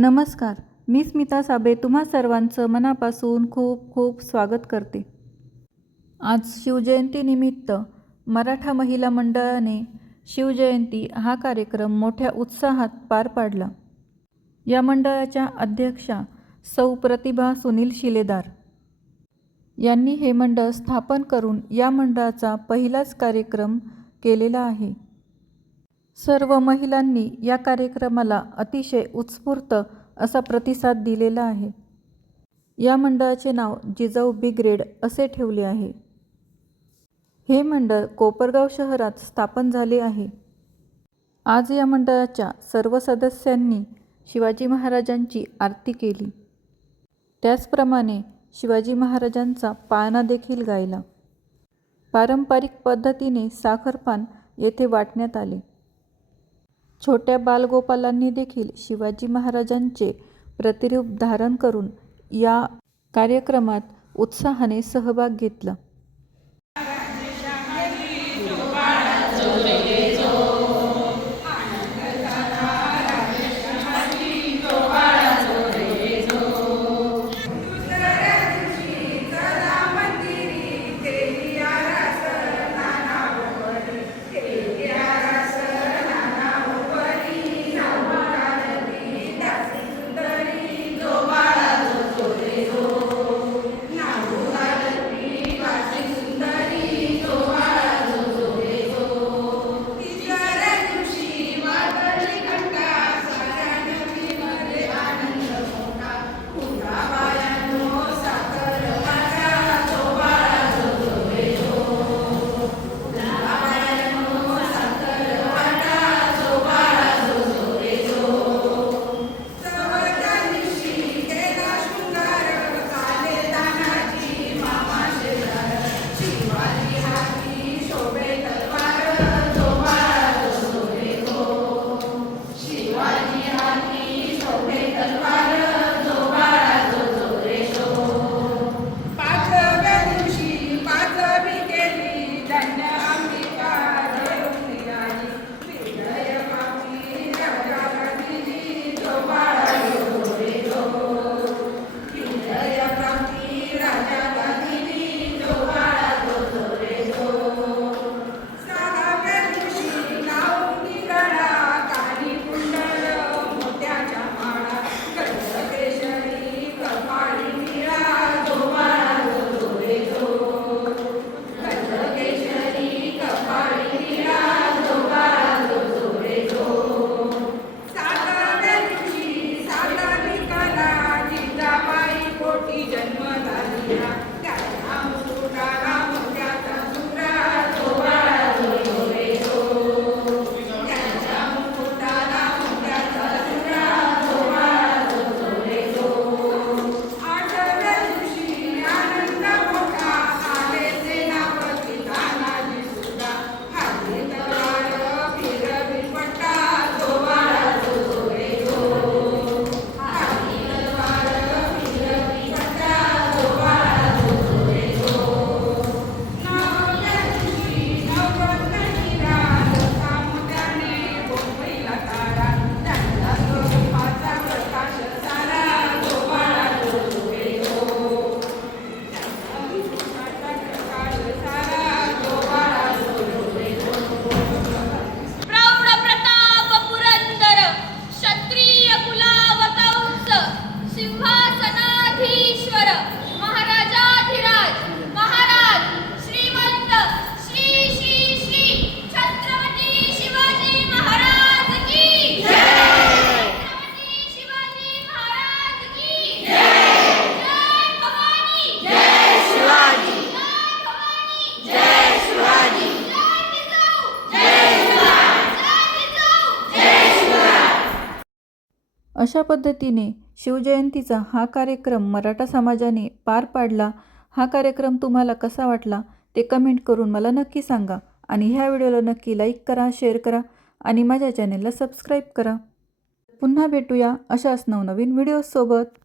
नमस्कार, मी स्मिता साबळे तुम्हा सर्वांचं मनापासून खूप खूप स्वागत करते। आज शिवजयंतीनिमित्त मराठा महिला मंडळाने शिवजयंती हा कार्यक्रम मोठ्या उत्साहात पार पाडला। या मंडळाच्या अध्यक्षा सौ प्रतिभा सुनील शिलेदार यांनी हे मंडळ स्थापन करून या मंडळाचा पहिलाच कार्यक्रम केलेला आहे। सर्व महिलांनी या कार्यक्रमाला अतिशय उत्स्फूर्त असा प्रतिसाद दिलेला आहे। या मंडळाचे नाव जिजाऊ ब्रिगेड असे ठेवले आहे। हे मंडळ कोपरगाव शहरात स्थापन झाले आहे। आज या मंडळाच्या सर्व सदस्यांनी शिवाजी महाराजांची आरती केली। त्याचप्रमाणे शिवाजी महाराजांचा पाळणा देखील गायला। पारंपरिक पद्धतीने साखरपान येथे वाटण्यात आले। छोट्या बालगोपालांनी देखील शिवाजी महाराजांचे प्रतिरूप धारण करून या कार्यक्रमात उत्साहाने सहभाग घेतला। अशा पद्धतीने शिवजयंतीचा हा कार्यक्रम मराठा समाजाने पार पाडला। हा कार्यक्रम तुम्हाला कसा वाटला ते कमेंट करून मला नक्की सांगा आणि ह्या व्हिडिओला नक्की लाईक करा, शेअर करा आणि माझ्या चॅनेलला सबस्क्राईब करा। पुन्हा भेटूया अशाच नवनवीन व्हिडिओसोबत।